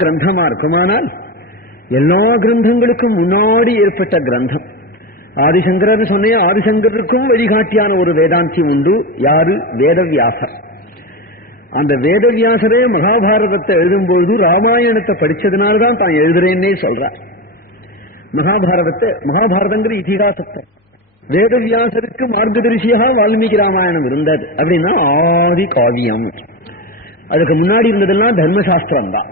கிரந்தமா இருக்குமானால் எல்லா கிரந்தங்களுக்கும் முன்னாடி ஏற்பட்ட கிரந்தம் ஆதிசங்கரர் சொன்னேன். ஆதிசங்கருக்கும் வழிகாட்டியான ஒரு வேதாந்தி உண்டு. யாரு? வேதவியாசர். அந்த வேதவியாசரே மகாபாரதத்தை எழுதும்பொழுது ராமாயணத்தை படிச்சதுனால்தான் தான் எழுதுறேன்னே சொல்றார். மகாபாரதங்கிற இதிகாசத்தை வேதவியாசருக்கு மார்க்கதரிசியாக வால்மீகி ராமாயணம் இருந்தது. அப்படின்னா ஆதி காவியம். அதுக்கு முன்னாடி இருந்ததெல்லாம் தர்மசாஸ்திரம் தான்.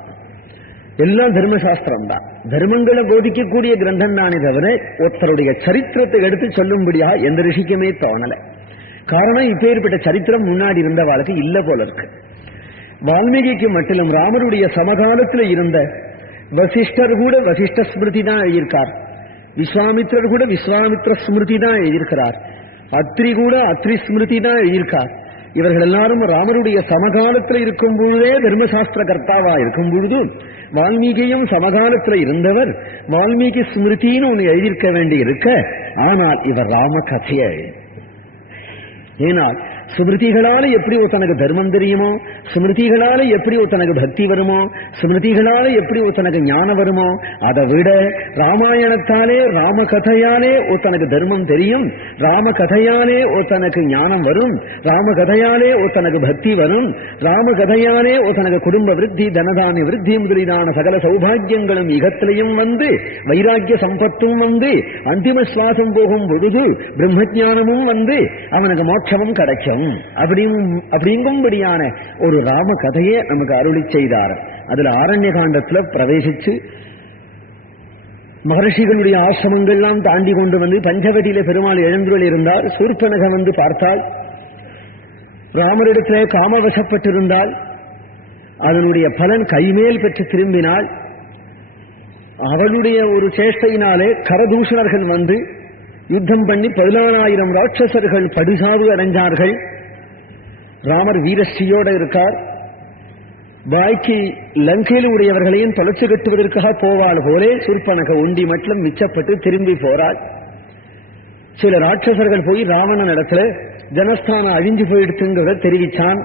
எல்லாம் தர்மசாஸ்திரம் தான். தர்மங்களை போதிக்கக்கூடிய கிரந்தம் தானே தவிர ஒருத்தருடைய சரித்திரத்தை எடுத்து சொல்லும்படியா எந்த ரிஷிக்குமே தோணல. காரணம் இப்பேற்பட்ட சரித்திரம் முன்னாடி இருந்த வாழ்க்கை இல்ல போல இருக்கு. வால்மீகிக்கு மட்டிலும் ராமருடைய சமகாலத்தில் இருந்த வசிஷ்டர் கூட வசிஷ்ட ஸ்மிருதி தான் எழுதியிருக்கார். விஸ்வாமித்ரர் கூட விஸ்வாமித்ர ஸ்மிருதி தான் எழுதியிருக்கிறார். அத்ரி கூட அத்ரி ஸ்மிருதி தான் எழுதியிருக்கார். இவர்கள் எல்லாரும் ராமருடைய சமகாலத்தில் இருக்கும் பொழுதே தர்மசாஸ்திர கர்த்தாவா இருக்கும் பொழுது வால்மீகியும் சமகாலத்தில் இருந்தவர். வால்மீகி ஸ்மிருதின்னு ஒண்ணு எழுதியிருக்க வேண்டி இருக்க, ஆனால் இவர் ராம கதையை ஏனால் ஸ்மிருதிகளால எப்படி ஒருத்தனுக்கு தர்மம் தெரியுமோ, ஸ்மிருதிகளால எப்படி ஒருத்தனுக்கு பக்தி வருமோ, ஸ்மிருதிகளால எப்படி ஒருத்தனுக்கு ஞானம் வருமோ, அதை விட ராமாயணத்தாலே ராமகதையாலே ஒருத்தனுக்கு தர்மம் தெரியும், ராமகதையாலே ஒருத்தனுக்கு ஞானம் வரும், ராமகதையாலே ஒருத்தனுக்கு பக்தி வரும், ராமகதையாலே ஒருத்தனுக்கு குடும்ப விருத்தி தனதானிய விருத்தி முதலீதான சகல சௌபாகியங்களும் இகத்திலையும் வந்து வைராக்கிய சம்பத்தும் வந்து அந்திம சுவாசம் போகும் பொழுது பிரம்மஜானமும் வந்து அவனுக்கு மோட்சமும் கிடைக்கும் அப்படிங்கும்படியான ஒரு ராம கதையை நமக்கு அருளி செய்தார். அதுல ஆரண்ய காண்டத்துல பிரவேசிச்சு மகர்ஷிகளுடைய ஆசிரமங்கள்லாம் தாண்டி கொண்டு வந்து பஞ்சவடியில பெருமாள் எழுந்துள்ள இருந்தார். சூர்பனக வந்து பார்த்தால் ராமரிடத்திலே காமவசப்பட்டிருந்தால் அதனுடைய பலன் கைமேல் பெற்று திரும்பினால் அவளுடைய ஒரு சேஷ்டையினாலே கரதூஷணர்கள் வந்து யுத்தம் பண்ணி 14,000 ராட்சசர்கள் படுசாவு அடைஞ்சார்கள். ராமர் வீரஸ்ரீயோட இருக்கார். பாய்க்கு லங்கையில் உடையவர்களையும் தொலைச்சு கட்டுவதற்காக போவாள் போலே சூர்பனக உண்டி மட்டும் மிச்சப்பட்டு திரும்பி போறாள். சில ராட்சசர்கள் போய் ராவணன் இடத்துல ஜனஸ்தானம் அழிஞ்சு போயிடுச்சுங்கிறத தெரிவிச்சான்.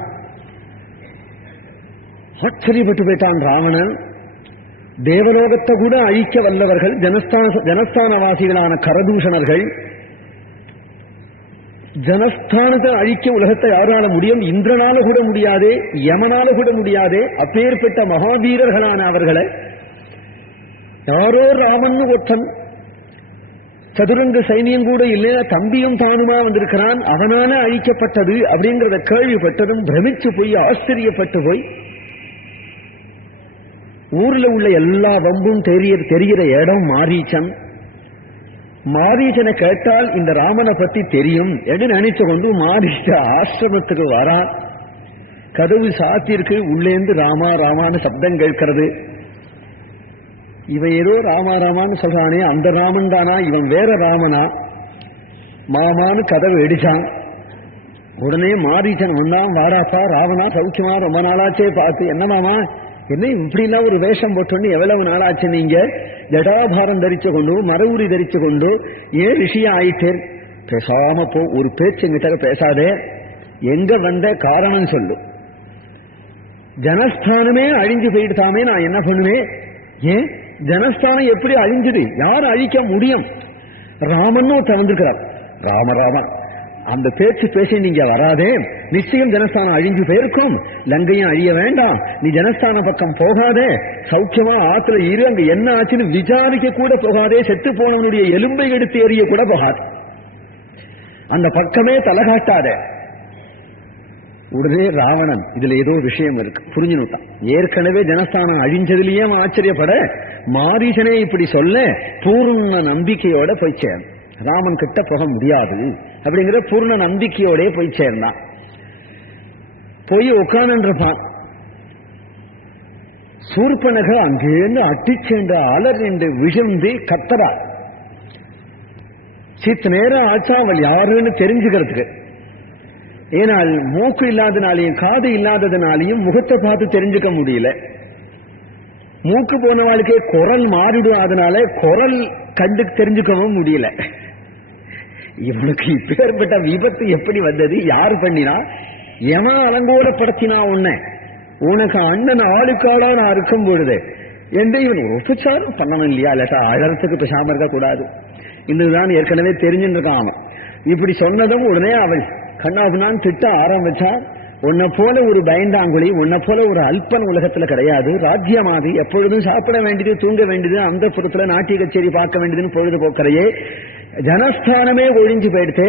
ஆச்சரியப்பட்டு போயிட்டான் ராவணன். தேவலோகத்தை கூட அழிக்க வல்லவர்கள் ஜனஸ்தானவாசிகளான கரதூஷணர்கள். ஜனஸ்தானத்தை அழிக்க உலகத்தை யாரால முடியும்? இந்திரனால கூட முடியாதே, யமனால கூட முடியாதே. அப்பேற்பட்ட மகாவீரர்களான அவர்களை யாரோ ராமன் ஒற்றன் சதுரங்க சைனியம் கூட இல்லையா தம்பியும் தானுமா வந்திருக்கிறான், அவனால அழிக்கப்பட்டது அப்படிங்கிறத கேள்விப்பட்டதும் பிரமிச்சு போய் ஆச்சரியப்பட்டு போய் ஊர்ல உள்ள எல்லா வம்பும் தெரிகிற இடம் மாரீச்சன். மாரீச்சனை கேட்டால் இந்த ராமனை பத்தி தெரியும் என்று நினைச்சு கொண்டு மாரீச்ச ஆசிரமத்துக்கு வரா. கதவு சாத்தியிருக்கு. உள்ளேந்து ராமா ராமான்னு சப்தம் கேட்கிறது. இவன் ஏதோ ராமா ராமான்னு சொல்றானே, அந்த ராமன் தானா? இவன் வேற ராமனா? மாமான்னு கதவு அடிச்சான். உடனே மாரீச்சன் ஒன்னாம் வாராப்பா ராவணா சௌக்கியமா ரொம்ப நாளாச்சே பார்த்து. என்ன மாமா என்ன இப்படி எல்லாம் ஒரு வேஷம் போட்டு எவ்வளவு நாளாச்சு? நீங்க ஜடாபாரம் தரிச்சு கொண்டு மரவுரி தரிச்சு கொண்டு ஏன் ரிஷியா ஆயிட்டேன்? பேசாம போ, ஒரு பேச்சுங்கிட்ட பேசாதே. எங்க வந்த காரணம் சொல்லு. ஜனஸ்தானமே அழிஞ்சு போயிட்டாமே, நான் என்ன பண்ணுவேன்? ஏன் ஜனஸ்தானம் எப்படி அழிஞ்சுது? யார் அழிக்க முடியும்? ராமன் ஒருத்தர் வந்திருக்கிறார். ராமராமா அந்த பேச்சு பேசி நீங்க வராதே, நிச்சயம் ஜனஸ்தானம் அழிஞ்சு போயிருக்கும். லங்கையும் அழிய வேண்டாம், நீ ஜனஸ்தான பக்கம் போகாதே, சௌக்கியமா ஆத்துல இரு, அங்க என்ன ஆச்சுன்னு விசாரிக்க கூட போகாதே, செத்து போனவனுடைய எலும்பை எடுத்து எறிய கூட போகாது, அந்த பக்கமே தலை காட்டாத. உடனே ராவணன் இதுல ஏதோ விஷயம் இருக்கு புரிஞ்சுனுட்டான். ஏற்கனவே ஜனஸ்தானம் அழிஞ்சதுலயே ஆச்சரியப்பட மாரீசனே இப்படி சொல்ல பூர்ண நம்பிக்கையோட போய் சேர்ந்தான். ராமன் கிட்ட போக முடியாது அப்படிங்கிற பூர்ண நம்பிக்கையோட போய் சேர்ந்தான். போய் உட்கார்ந்துருப்பான். சூர்பனக அங்கேருந்து அட்டிச்சேண்டு அலறிண்டு விழுந்து கத்தரா. சித்த நேரம் ஆச்சா அவள் யாருன்னு தெரிஞ்சுக்கிறதுக்கு. ஏனால் மூக்கு இல்லாதனாலையும் காது இல்லாததுனாலையும் முகத்தை பார்த்து தெரிஞ்சுக்க முடியல. மூக்கு போனவாளுக்கே குரல் மாறிடும், அதனால குரல் கண்டு தெரிஞ்சுக்கவும் முடியல. இவனுக்கு இப்பேற்பட்ட விபத்து எப்படி வந்தது? யாரு பண்ணினா? எவன் அலங்கோலப்படுத்தினா? உன்னை உனக்கு அண்ணன் ஆளுக்காடா நான் இருக்கும் பொழுது என்று இவன் உபச்சாரம் பண்ணணும் இல்லையா, இல்லாட்டா அழறதுக்கு பேசாம இருக்க கூடாது. இதுதான் ஏற்கனவே தெரிஞ்சுட்டு இருக்கான் அவன். இப்படி சொன்னதும் உடனே அவள் கண்ணாபுனான்னு திட்ட ஆரம்பிச்சா. உன்னை போல ஒரு பயந்தாங்குழி, உன்னை போல ஒரு அல்பன் உலகத்துல கிடையாது. ராஜ்யமாதி எப்பொழுதும் சாப்பிட வேண்டியது, தூங்க வேண்டியது, அந்த புறத்துல நாட்டிய கச்சேரி பார்க்க வேண்டியதுன்னு பொழுதுபோக்கிறையே ஜனஸ்தானமே ஒழிஞ்சு போயிடுத்து.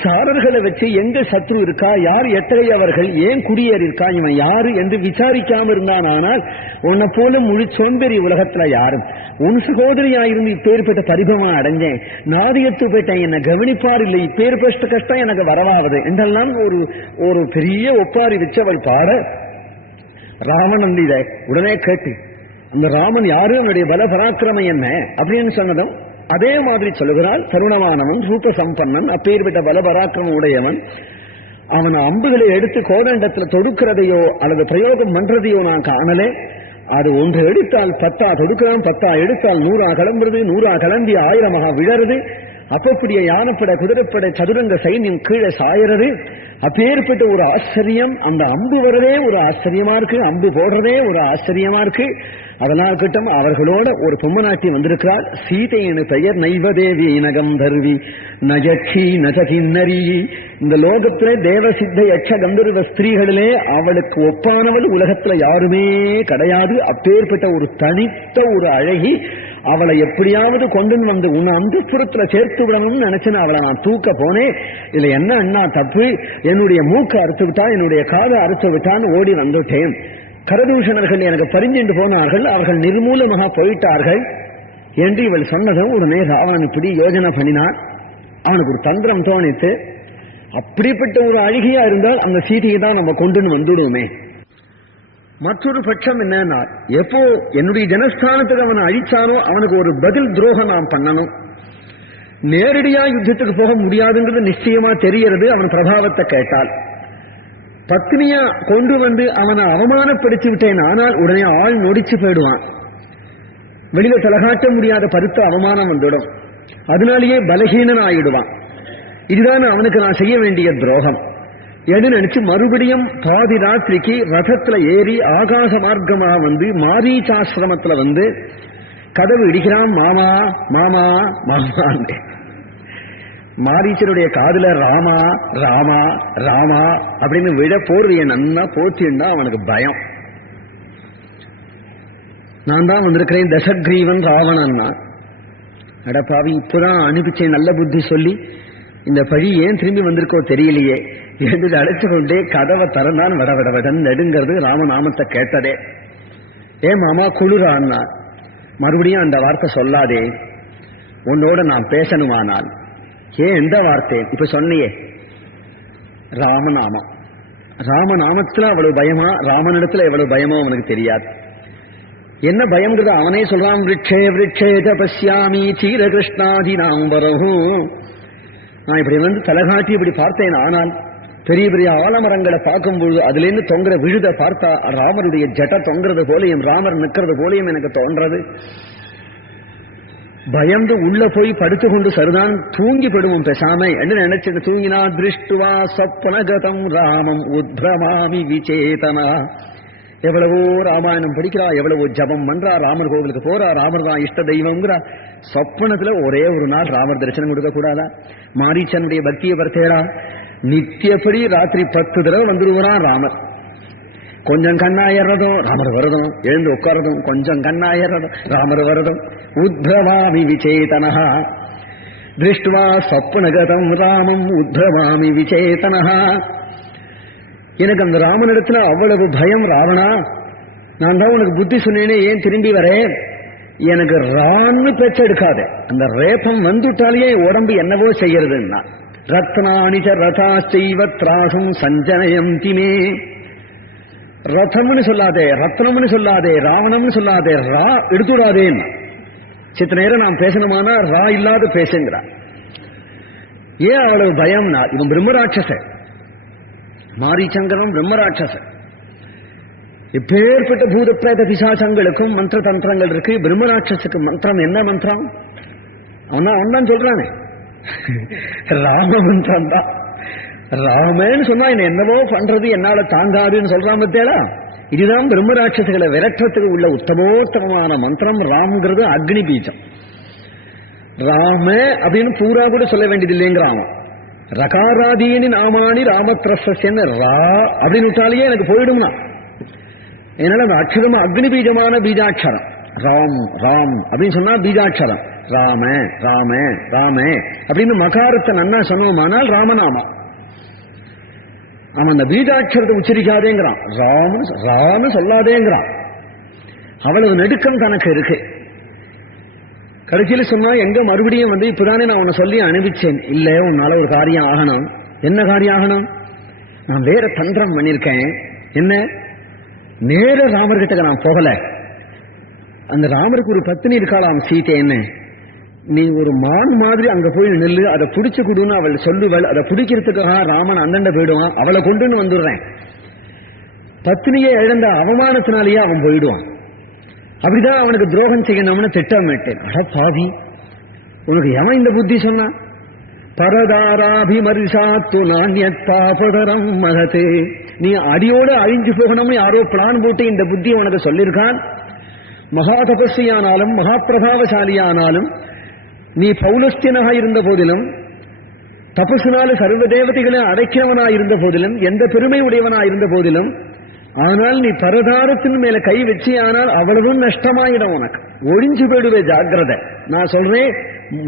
சாரர்களை வச்சு எங்க சத்ரு இருக்கா, யார் எத்தகையவர்கள், ஏன் குடியேறி இருக்கா, இவன் யாரு என்று விசாரிக்காம இருந்தான். ஆனால் உன்னை போல முழு சோம்பேறி உலகத்துல யாரும். உன் சகோதரியாயிருந்து இப்பேற்பட்ட பரிபவம் அடைஞ்சேன், நாதியத்து போயிட்டேன், என்னை கவனிப்பார் இல்லை, இப்பேற்பட்ட கஷ்டம் எனக்கு வரவாவது என்றெல்லாம் ஒரு பெரிய ஒப்பாரி வச்சு அவள் பாட ராவணன் இதை உடனே கேட்டு, அந்த ராமன் யாரு, அவனுடைய பல பராக்கிரமம் என்ன அப்படின்னு சொன்னதும் அதே மாதிரி சொல்லுகிறாள். தருணமானவன், ரூப சம்பன்னன், அப்பேற்பட்ட பல பராக்கிரமம் உடையவன். அவன் அம்புகளை எடுத்து கோதண்டத்துல தொடுக்கிறதையோ அல்லது பிரயோகம் பண்றதையோ நான் காணலே. அது ஒன்று எடுத்தால் 10 தொடுக்கிறான், 10 எடுத்தால் 100 கிளம்புறது, 100 கிளம்பி 1000 விழறது. அப்பப்படிய யானைப்படை, குதிரைப்படை, சதுரங்க சைன்யம் கீழே சாயறது. அப்பேற்பட்ட ஒரு ஆச்சரியம். அந்த அம்பு வரதே ஒரு ஆச்சரியமா இருக்கு, அம்பு போடுறதே ஒரு ஆச்சரியமா இருக்கு. அதனால் கிட்டம் அவர்களோட ஒரு பொம்மநாட்டி வந்திருக்கிறாள். சீதையின் பெயர் நைவதேவி நகம் தருவி நஜி நஜகின்னரி. இந்த லோகத்திலே தேவசித்த யட்ச கந்தர்வ ஸ்திரீகளிலே அவளுக்கு ஒப்பானவள் உலகத்துல யாருமே கிடையாது. அப்பேற்பட்ட ஒரு தனித்த ஒரு அழகி. அவளை எப்படியாவது கொண்டு வந்து உன்னை அந்தப்புறத்துல சேர்த்து விடணும்னு நினைச்சுன்னு அவளை நான் தூக்க போனேன். இதுல என்ன அண்ணா தப்பு, என்னுடைய மூக்கை அறுத்து விட்டா, என்னுடைய காதை அறுத்து விட்டான்னு ஓடி வந்துட்டேன். கரதூஷணர்கள் எனக்கு பரிஞ்சுண்டு போனார்கள், அவர்கள் நிர்மூலமாக போயிட்டார்கள் என்று இவள் சொன்னதும் உடனே ராவணன் இப்படி யோஜனை பண்ணினான். அவனுக்கு ஒரு தந்திரம் தோணித்து, அப்படிப்பட்ட ஒரு அழகியா இருந்தால் அந்த சீதையை தான் நம்ம கொண்டுன்னு வந்துடுவோமே. மற்றொரு பட்சம் என்னன்னா, எப்போ என்னுடைய ஜனஸ்தானத்துக்கு அவனை அழிச்சானோ அவனுக்கு ஒரு பதில் துரோகம் நாம் பண்ணணும். நேரடியா யுத்தத்துக்கு போக முடியாதுங்கிறது நிச்சயமா தெரியறது. அவன் பிரபாவத்தை கேட்டால் பத்னியா கொண்டு வந்து அவனை அவமானப்படுத்தி விட்டேன். ஆனால் உடனே ஆள் நொடிச்சு போயிடுவான். வெளியில தலகாட்ட முடியாத பருத்த அவமானம் வந்துடும். அதனாலேயே பலகீனன் ஆயிடுவான். இதுதான் அவனுக்கு நான் செய்ய வேண்டிய துரோகம் என்று நினைச்சு மறுபடியும் பாதி ராத்திரிக்கு ரதத்துல ஏறி ஆகாச மார்க்கமா வந்து மாரீச்சாசிரமத்துல வந்து கதவு இடிக்கிறான். மாமா மாமா மாமா. மாரீச்சனுடைய காதுல ராமா ராமா ராமா அப்படின்னு விட போர்வைய நன்னா போத்தின்னா அவனுக்கு பயம். நான் தான் வந்திருக்கிறேன் தசக்ரீவன் ராவணன்னா. அடப்பாவி, இப்பதான் அனுப்பிச்சேன் நல்ல புத்தி சொல்லி, இந்த பழி ஏன் திரும்பி வந்திருக்கோ தெரியலையே என்று அழைச்சு கொண்டே கதவை திறந்தான். வடவடவடன் நெடுங்கிறது ராமநாமத்தை கேட்டதே. ஏ மாமா குளிரான்னா. மறுபடியும் அந்த வார்த்தை சொல்லாதே, உன்னோட நான் பேசணுமானால். ஏன் எந்த வார்த்தை இப்ப சொன்னியே? ராமநாமம். ராமநாமத்துல அவ்வளவு பயமா, ராமனிடத்துல எவ்வளவு பயமோ அவனுக்கு தெரியாது. என்ன பயம்ங்கிறது அவனே சொல்றான். விரட்சே விரட்சே தபஸ்யாமி சீர கிருஷ்ணாதி நாம் வரவும். நான் இப்படி வந்து தலைகாட்டி இப்படி பார்த்தேன். ஆனால் பெரிய பெரிய ஆலமரங்களை பார்க்கும்பொழுது அதுல இருந்து தொங்குற விழுத பார்த்தா ராமருடைய ஜட தொங்குறது போலையும் ராமர் நிற்கிறது போலையும் எனக்கு தோன்றது. பயந்து உள்ள போய் படுத்து கொண்டு சரிதான் தூங்கி படுவோம் பேசாம என்று நினைச்சிட்டு தூங்கினா. திருஷ்டுவா சப்பனகதம் ராமம் உத்ரமாமி விசேதனா. எவ்வளவோ ராமாயணம் படிக்கிறா, எவ்வளவோ ஜபம் பண்றா, ராமர் கோவிலுக்கு போறா, ராமர் தான் இஷ்ட தெய்வம்ங்கிறா. சொப்பனத்துல ஒரே ஒரு நாள் ராமர் தரிசனம் கொடுக்க கூடாதா? மாரீச்சனுடைய பக்தியை பர்த்தேடா. நித்தியப்படி ராத்திரி 10 தடவை வந்துருவான் ராமர். கொஞ்சம் கண்ணாயிரதும் ராமர் வரதும், எழுந்து உட்காரதும் கொஞ்சம் கண்ணாயிரதும் ராமர் வரதும். உத்ரவாமி விசேதனஹா திருஷ்டுவா சொப்பனகதம் ராமம் உத்ரவாமி விசேதனஹா. எனக்கு அந்த ராமனிடத்துல அவ்வளவு பயம். ராவணா, நான் தான் உனக்கு புத்தி சொன்னேனே, ஏன் திரும்பி வரேன்? எனக்கு ரான்னு பேச்ச எடுக்காத. அந்த ரேப்பம் வந்துட்டாலேயே உடம்பு என்னவோ செய்யறதுன்னா. ரத்னானிச்ச ரதா செய்வ திராகும் சஞ்சனயம் திமே. ரதம்னு சொல்லாதே, ரத்னம்னு சொல்லாதே, ராவணம்னு சொல்லாதே, ரா எடுத்துடாதேன்னு. சித்த நேரம் நான் பேசணுமானா ரா இல்லாத பேசுங்கிறா. ஏன் அவ்வளவு பயம்னா, இவன் பிரம்மராட்சச. மாரீச்சங்கரன் பிரம்மராட்சச. இப்பேற்பட்ட பூத பிரேத பிசாசங்களுக்கும் மந்திர தந்திரங்கள் இருக்கு. பிரம்மராட்சசுக்கு மந்திரம் என்ன மந்திரம்? அவன் தான் சொல்றானே, ராம மந்திரம் தான். ராமன்னு சொன்னா என்னவோ பண்றது என்னால தாங்காதுன்னு சொல்றான் பத்தேடா. இதுதான் பிரம்மராட்சசுகளை விரட்டத்துக்கு உள்ள உத்தமோத்தமமான மந்திரம். ராம்ங்கிறது அக்னி பீஜம். ராம அப்படின்னு பூரா கூட சொல்ல வேண்டியது இல்லைங்கிறான். ரகாராதீனி நாமானி ராமத்ரஸ்யன்னு ரா அப்படின்னு விட்டாலேயே எனக்கு போயிடும்னா. அதனால அந்த அக்ஷரம் அக்னி பீஜமான பீஜாட்சரம். ராம் ராம் அப்படின்னு சொன்னா பீஜாட்சரம். ராம ராம ராம அப்படின்னு மகாரத்தை நன்னா சொன்னோமானால் ராமநாமம். அவன் அந்த பீஜாட்சரத்தை உச்சரிக்காதேங்கிறான். ராமன்னு சொல்லாதேங்கிறான். அவ்வளவு நெடுக்கம் தனக்கு இருக்கு. கடைசியில் சொன்னா எங்க மறுபடியும் இப்பதானே நான் உன்னை சொல்லி அனுப்பிச்சேன். இல்ல உன்னால ஒரு காரியம் ஆகணும். என்ன காரியம் ஆகணும்? நான் வேற தந்திரம் பண்ணிருக்கேன். என்ன? நேர ராமர்கிட்ட நான் போகல. அந்த ராமருக்கு ஒரு பத்தினி இருக்காளாம் சீதை. என்ன? நீ ஒரு மான் மாதிரி அங்க போய் நெல்லு, அதை பிடிச்சு கொடுன்னு அவள் சொல்லுவள். அதை பிடிக்கிறதுக்காக ராமன் அந்தண்ட போயிடுவான். அவளை கொண்டுன்னு வந்துடுறேன். பத்தினியை இழந்த அவமானத்தினாலேயே அவன் போயிடுவான். அப்படிதான் அவனுக்கு துரோகம் செய்யணும்னு திட்டமிட்டேன். அட பாவி, உனக்கு எவன் இந்த புத்தி சொன்னா? பரதாராபிமரிசாத்து நான்யத்தாபதரம் மகதே. நீ அடியோடு அழிஞ்சு போகணும்னு யாரோ பிளான் போட்டு இந்த புத்தி உனக்கு சொல்லியிருக்கான். மகா தபஸ்வியானாலும் மகா பிரபாவசாலியானாலும் நீ பௌலஸ்தியனாக இருந்த போதிலும் தபசுனால சர்வ தேவதைகளை அடைக்கிறவனாய் இருந்த போதிலும் எந்த பெருமை உடையவனாய் இருந்த போதிலும் ஆனால் நீ பரதாரத்தின் மேல கை வச்சு ஆனால் அவ்வளவும் நஷ்டமாயிடும். உனக்கு ஒழிஞ்சு போயிடுவே. ஜாக்கிரதை. நான் சொல்றேன்,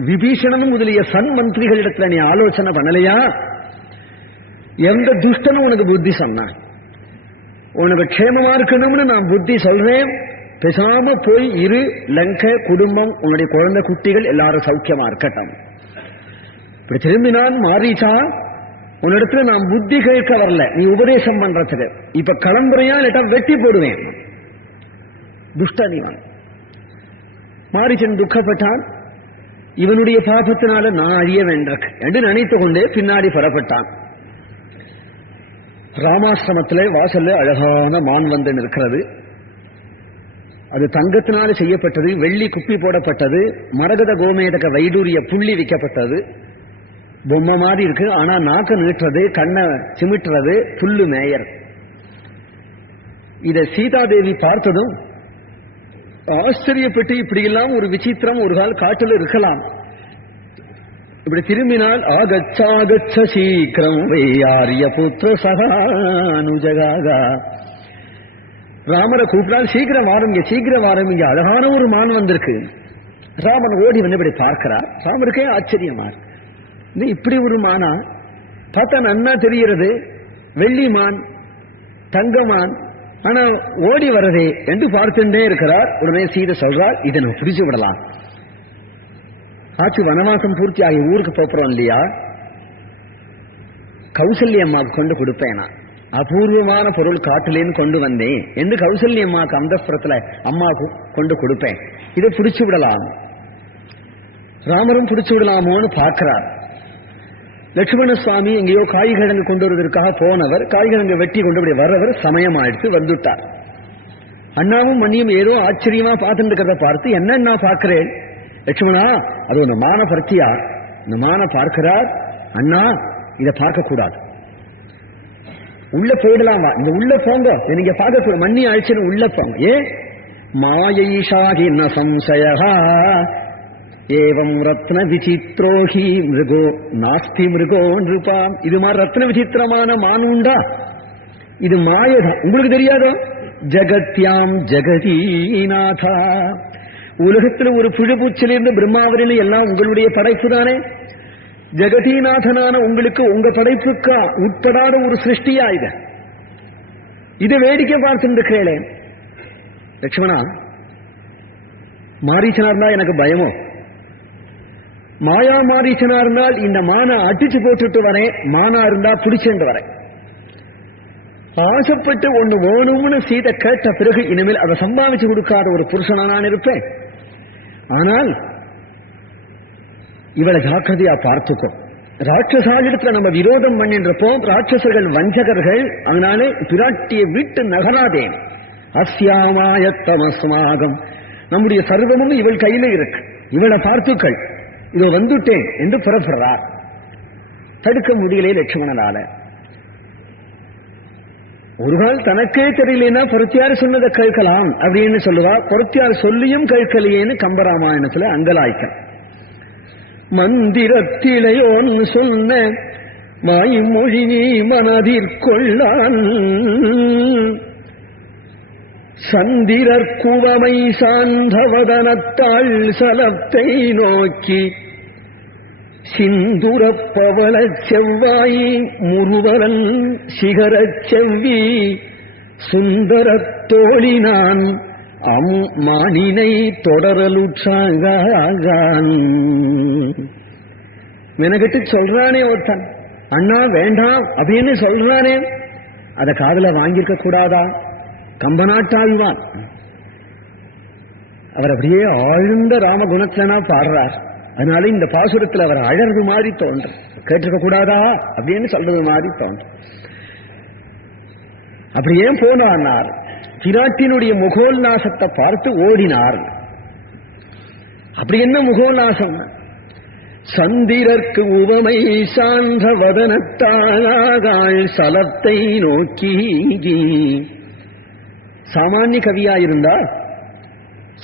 விபீஷணனும் முதலிய சன் மந்திரிகளிடத்துல நீ ஆலோசனை பண்ணலையா? எந்த துஷ்டனும் உனக்கு புத்தி சொன்னான்? உனக்கு க்ஷேமமா இருக்கணும்னு நான் புத்தி சொல்றேன். பேசாம போய் இரு. லங்கை குடும்பம், உன்னுடைய குழந்தை குட்டிகள் எல்லாரும் சௌக்கியமா இருக்கட்டும். இப்படி திரும்பினான் மாரீச்சா, உன்னிடத்துல நான் புத்தி கேட்க வரல, நீ உபதேசம் பண்றதுக்கு. இப்ப கிளம்புறையா இல்லட்டா வெட்டி போடுவேன். துஷ்டனிவன். மாரீச்சன் துக்கப்பட்டான். இவனுடைய பாபத்தினால நான் அழிய வேண்டேன் என்று நினைத்து கொண்டே பின்னாடி புறப்பட்டான். ராமாசிரமத்திலே வாசல்ல அழகான மான் வந்து நிற்கிறது. அது தங்கத்தினால செய்யப்பட்டது. வெள்ளி குப்பி போடப்பட்டது. மரகத கோமேதக வைடூரிய புள்ளி வைக்கப்பட்டது. பொம்மை மாதிரி இருக்கு. ஆனா நாக்க நீட்டுறது, கண்ணை சிமிட்டுறது, புல்லு மேயர். இத சீதாதேவி பார்த்ததும் ஆச்சரியப்பட்டு, இப்படி எல்லாம் ஒரு விசித்திரம் ஒரு கால் காட்டில் இருக்கலாம். இப்படி திரும்பினால் ஆகச்சாகச்ச சீக்கிரம் வையாரிய புத்திர சகானுஜகாகா. ராமரை கூப்பிட்டால் சீக்கிரம் வாருங்க, சீக்கிரம் வாருங்க, அழகான ஒரு மான் வந்திருக்கு. ராமன் ஓடி வந்து இப்படி பார்க்கிறார். ராமருக்கே ஆச்சரியமா இருக்கு. இப்படி ஒரு மானா பார்த்தா நன்னா தெரிகிறது. வெள்ளி மான், தங்கமான், ஆனா ஓடி வரதே என்று பார்த்துட்டே இருக்கிறார். உடனே சீதை சொல்றார், இதை நம்ம பிடிச்சு விடலாம். ஆச்சு வனவாசம் பூர்த்தி ஆகி ஊருக்கு போறோம் இல்லையா, கௌசல்ய அம்மாவுக்கு கொண்டு கொடுப்பேன். அபூர்வமான பொருள் காட்டிலேன்னு கொண்டு வந்தேன் என்று கௌசல்ய அம்மாவுக்கு அந்தப்புறத்துல அம்மாவுக்கு கொண்டு கொடுப்பேன். இதை பிடிச்சு விடலாம். ராமரும் பிடிச்சு விடலாமோன்னு பார்க்கிறார். லட்சுமண சுவாமி எங்கேயோ காய்கிழங்கு கொண்டு வருவதற்காக போனவர், காய்கிழங்கு வெட்டி கொண்டு அப்படி வர்றவர் சமயம் ஆயிடுத்து வந்துட்டார். அண்ணாவும் மண்ணியும் ஏதோ ஆச்சரியமா பார்த்துட்டு இருக்கிறத பார்த்து, என்ன பார்க்கிறேன் லட்சுமணா, அது ஒரு மான பர்த்தியா? இந்த மான பார்க்கிறார். அண்ணா, இதை பார்க்க கூடாது, உள்ள போயிடலாம், வா, இந்த உள்ள போங்க, நீங்க பார்க்க மண்ணி அழிச்சுன்னு உள்ள போங்க. ஏ மாயைஷாகி ந சம்சயா ஏவம் ரத்ன விசித்ரோஹி மிருகோ நாஸ்தி மிருகோ நிருபாம். இது மாதிரி ரத்ன விசித்திரமான மான் உண்டா? இது மாயதான், உங்களுக்கு தெரியாதோ? ஜகத்யாம் ஜெகதீநாதா, உலகத்தில் ஒரு புழுபூச்சிலிருந்து பிரம்மாவரில் எல்லாம் உங்களுடைய படைப்பு தானே. ஜெகதீநாதனான உங்களுக்கு உங்க படைப்புக்கு உட்படாத ஒரு சிருஷ்டியா இதை வேடிக்கை பார்த்துட்டு கேளேன். லட்சுமணா, மாரீச்சனா இருந்தா எனக்கு பயமோ? மாயா மாரீச்சனா இருந்தால் இந்த மானை அடிச்சு போட்டுட்டு வரேன், மானா இருந்தா பிடிச்சுட்டு வரேன். ஆசைப்பட்டு ஒண்ணு வேணும்னு சீதை கேட்ட பிறகு இனிமேல் அதை சம்பாதிச்சு கொடுக்காத ஒரு புருஷனா நான் இருப்பேன். ஆனால் இவளை ஜாக்கிரதையா பார்த்துக்கோ. ராட்சசாலிடத்துல நம்ம விரோதம் பண்ணின்றப்போம், ராட்சசர்கள் வஞ்சகர்கள், அதனாலே பிராட்டியை விட்டு நகராதேன். அஸ்யாமாயத்தமஸ்மாகம், நம்முடைய சர்வமும் இவள் கையில இருக்கு, இவளை பார்த்துக்கள், இதோ வந்துட்டேன் என்று புறப்படுறார். தடுக்க முடியலே லட்சுமணனால. ஒரு கால் தனக்கே தெரியலன்னா பொறுத்தியார் சொன்னதை கேட்கலாம் அப்படின்னு சொல்லுவா. பொறுத்தியார் சொல்லியும் கேட்கலையேன்னு கம்பராமாயணத்துல அங்கலாய்க்க. மந்திரத்திலையோன் சொன்ன மாய்மொழி நீ மனதிற்கொள்ளான் சந்திரற்குவமை சார்ந்தவதனத்தாள் சலத்தை நோக்கி சிந்துரப்பவள செவ்வாய் முருவலன் சிகரச் செவ்வி சுந்தரத் தோழினான் மானினை தொடரலுற்றான். மெனகட்டு சொல்றானே ஒருத்தன், அண்ணா வேண்டாம் அப்படின்னு சொல்றானே, அத காதுல வாங்கியிருக்க கூடாதா? கம்பநாட்டாழ்வான் அவர் அப்படியே ஆழ்ந்த ராமகுணத்திலனா பாடுறார். அதனால இந்த பாசுரத்தில் அவர் அழறது மாதிரி தோன்று, கேட்டிருக்க கூடாதா அப்படின்னு சொல்றது மாதிரி தோன்று. அப்படியே போனார், பிராட்டினுடைய முகோல்லாசத்தை பார்த்து ஓடினார். அப்படி என்ன முகோல்லாசம்? சந்திரர்க்கு உவமை சான்ற வதனத்தாள் சலத்தை நோக்கி. சாமானிய கவியா இருந்தா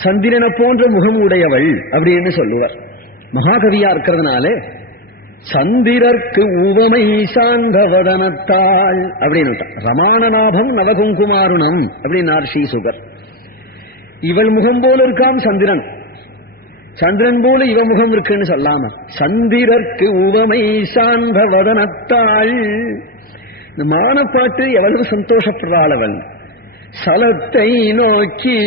சந்திரனை போன்ற முகம் உடையவள் அப்படின்னு சொல்லுவார். மகாகவியா இருக்கிறதுனால சந்திரர்க்கு உவமை சார்ந்த வதனத்தாள் அப்படின்னு ரமானநாபம் நவகுங்குமாருணம் அப்படின்னார் ஸ்ரீசுகர். இவள் முகம் போல இருக்காம் சந்திரன், சந்திரன் போல இவ முகம் இருக்குன்னு சொல்லாம சந்திரர்க்கு உவமை சார்ந்த வதனத்தாள். இந்த மானப்பாட்டு எவ்வளவு சந்தோஷப்படுறாள். சலத்தை நோக்கி,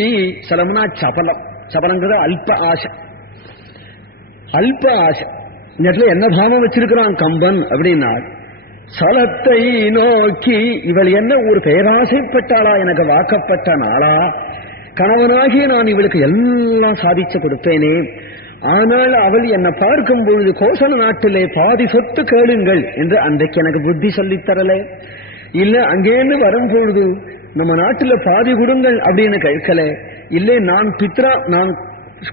சலம்னா சபலம், சபலங்கிறது அல்ப ஆசை, அல்ப ஆசை. இந்த இடத்துல என்ன பாவம் வச்சிருக்கிறான் கம்பன் அப்படின்னா, சலத்தை நோக்கி இவள் என்ன ஒரு பேராசைப்பட்டாளா, எனக்கு வாக்கப்பட்ட நாளா, கணவனாகிய நான் இவளுக்கு எல்லாம் சாதிச்சு கொடுப்பேனே, ஆனால் அவள் என்னை பார்க்கும் பொழுது கோசல நாட்டிலே பாதி சொத்து கேளுங்கள் என்று அன்றைக்கு எனக்கு புத்தி சொல்லித்தரல, இல்ல அங்கேருந்து வரும் பொழுது நம்ம நாட்டுல பாதி கொடுங்கள் அப்படின்னு கேட்கல, இல்லை நான் பித்ரா நான்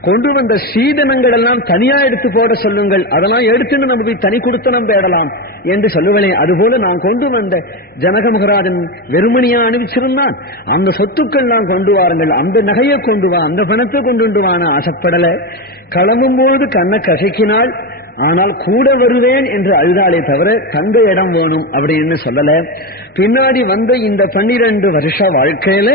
கொண்டு வந்த சீதனங்கள் எல்லாம் தனியா எடுத்து போட சொல்லுங்கள், அதெல்லாம் எடுத்துன்னு நம்ம போய் தனி கொடுத்தனம் தேடலாம் என்று சொல்லுவேன். அதுபோல நான் கொண்டு வந்த ஜனக மகாராஜன் வெறுமணியா அனுப்பிச்சிருந்தான், அந்த சொத்துக்கள் நான் கொண்டு வாருங்கள், அந்த நகையை கொண்டு வா, அந்த பணத்தை கொண்டு வான்னு ஆசைப்படல. கிளம்பும்போது கண்ணை கசக்கினாள், ஆனால் கூட வருவேன் என்று அழுதாலே தவிர தங்க இடம் வேணும் அப்படின்னு சொல்லல. பின்னாடி வந்த இந்த 12 வருஷ வாழ்க்கையில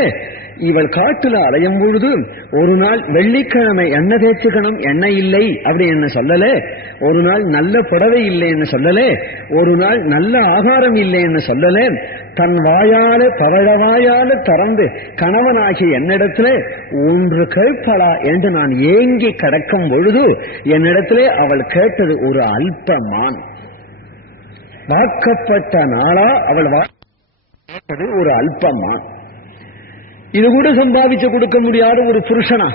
இவள் காட்டுல அலையும் பொழுது ஒரு நாள் வெள்ளிக்கிழமை எண்ணெய் தேய்ச்சுக்கணும், எண்ணெய் இல்லை அப்படின்னு சொல்லல, ஒரு நாள் நல்ல புடவை இல்லைன்னு சொல்லல, ஒரு நாள் நல்ல ஆகாரம் இல்லைன்னு சொல்லல, தன் வாயால பவழவாயால திறந்து கணவனாகி என்னிடத்துல ஒன்று கேட்பளா என்று நான் ஏங்கி கிடக்கும் பொழுது என்னிடத்திலே அவள் கேட்டது ஒரு அல்பமான். வாக்கப்பட்ட நாளா அவள் கேட்டது ஒரு அல்பமான். இது கூட சம்பாதிச்சு கொடுக்க முடியாத ஒரு புருஷனா,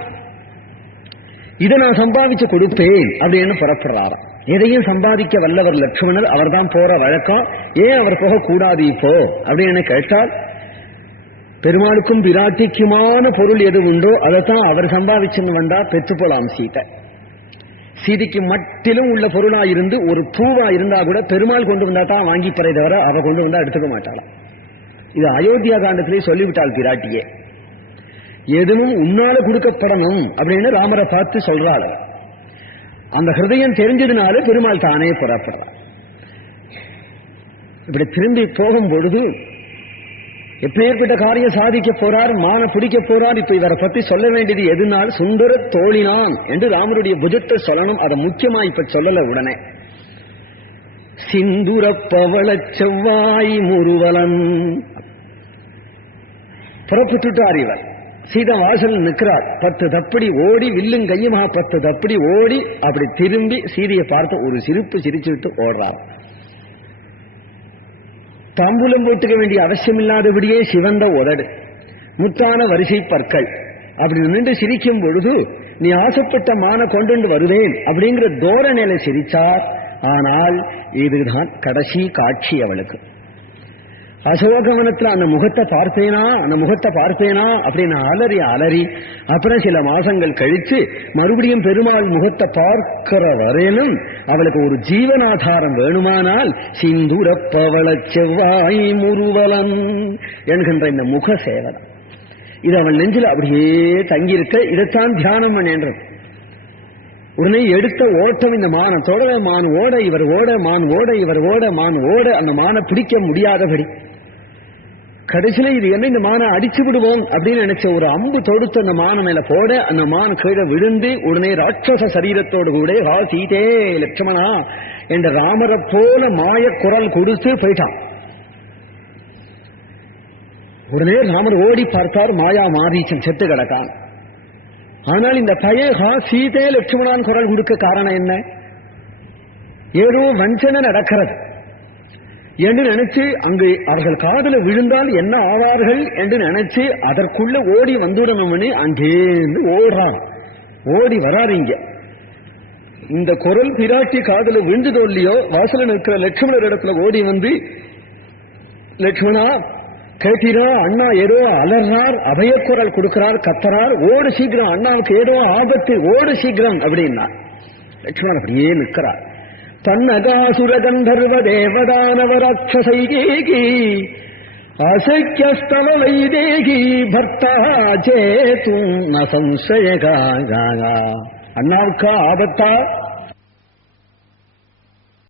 இதை நான் சம்பாதிச்சு கொடுப்பேன் அப்படின்னு புறப்படுறாராம். எதையும் சம்பாதிக்க வல்லவர் லட்சுமணர், அவர் தான் போற வழக்கம். ஏன் அவர் போகக்கூடாது இப்போ அப்படின்னு கேட்டால், பெருமாளுக்கும் பிராட்டிக்குமான பொருள் எது உண்டோ அதைத்தான் அவர் சம்பாதிச்சுன்னு வந்தா பெற்று போலாம் சீதை. சீதைக்கு மட்டிலும் உள்ள பொருளா இருந்து ஒரு பூவா இருந்தா கூட பெருமாள் கொண்டு வந்தா தான் வாங்கி பறை தவிர அவ கொண்டு வந்தா எடுத்துக்க மாட்டாளாம். இது அயோத்தியா காண்டத்திலே சொல்லிவிட்டாள் பிராட்டியே. எதுவும் உன்னால கொடுக்கப்படணும் அப்படின்னு ராமரை பார்த்து சொல்றாள். அந்த ஹிருதயம் தெரிஞ்சதுனால பெருமாள் தானே புறப்படுறார். இப்படி திரும்பி போகும் பொழுது எப்பேற்பட்ட காரியம் சாதிக்க போறார், மான பிடிக்க போறார். இப்ப இவரை பத்தி சொல்ல வேண்டியது எதுனால் சுந்தர தோழினான் என்று ராமருடைய புஜத்தை சொல்லணும். அதை முக்கியமா இப்ப சொல்லல. உடனே சிந்துரப்பவள செவ்வாய் முருவலன் புறப்பட்டுட்டார். இவர் சீதா வாசல் நிற்கிறார். 10 தப்படி ஓடி வில்லும் கையுமா 10 தப்படி ஓடி அப்படி திரும்பி சீதையை பார்த்து ஒரு சிரிப்பு சிரிச்சு விட்டு ஓடுறார். தாம்பூலம் போட்டுக்க வேண்டிய அவசியம் இல்லாதபடியே சிவந்த உதடு, முத்தான வரிசை பற்கள், அப்படி நின்று சிரிக்கும் பொழுது நீ ஆசைப்பட்ட மான கொண்டு வருவேன் அப்படிங்கிற தோரணையில சிரிச்சார். ஆனால் இதுதான் கடைசி காட்சி அவளுக்கு. அசோகவனத்துல அந்த முகத்தை பார்ப்பேனா அப்படின்னு அலறி அப்புறம் சில மாசங்கள் கழிச்சு மறுபடியும் பெருமாள் முகத்தை பார்க்கிற வரையிலும் அவளுக்கு ஒரு ஜீவனாதாரம் வேணுமானால் சிந்துரப்பவள செவ்வாய் முருவலன் என்கின்ற இந்த முக சேவனம் இது அவள் நெஞ்சில் அப்படியே தங்கியிருக்க இதைத்தான் தியானம் பண்ணேன்றது. உடனே எடுத்த ஓட்டம் இந்த மானத்தோட மான் ஓட இவர் ஓட மான் ஓட இவர் ஓட மான் ஓட அந்த மானை பிடிக்க முடியாதபடி கடைசியில இது என்ன இந்த மானை அடிச்சு விடுவோம் அப்படின்னு நினைச்ச ஒரு அம்பு தொடுத்து அந்த மான மேல போட அந்த மான் கீழே விழுந்து உடனே ராட்சச சரீரத்தோடு கூட ஹா சீதே லட்சுமணா என்ற ராமரை போல மாய குரல் கொடுத்து போயிட்டான். உடனே ராமர் ஓடி பார்த்தார், மாயா மாரீச்சன் செத்து கிடக்கான். ஆனால் இந்த பையன் சீதே லட்சுமணான் குரல் கொடுக்க காரணம் என்ன? ஏதோ வஞ்சனை நடக்கிறது என்று நினைச்சு அங்கு அவர்கள் காதல விழுந்தால் என்ன ஆவார்கள் என்று நினைச்சு அதற்குள்ள ஓடி வந்துடணும்னு அங்கேருந்து ஓடுறான். ஓடி வராதிங்க. இந்த குரல் பிராட்டி காதல விழுந்ததோ இல்லையோ வாசல இருக்கிற லட்சுமணர் இடத்துல ஓடி வந்து, லட்சுமணா கேட்டீரா, அண்ணா ஏதோ அலறார், அபயக்குரல் கொடுக்கிறார், கத்தறார், ஓடு சீக்கிரம், அண்ணாவுக்கு ஏதோ ஆபத்து, ஓடு சீக்கிரம் அப்படின்னா லட்சுமணன் அப்படியே நிற்கிறார். தன்னகாசுர கந்தர்வ தேவதானவராட்சசைகி அசைக்கியஸ்தல வைதேகி பர்த்தா சேதும் ந சம்சயகா. அண்ணாவுக்கா ஆபத்தா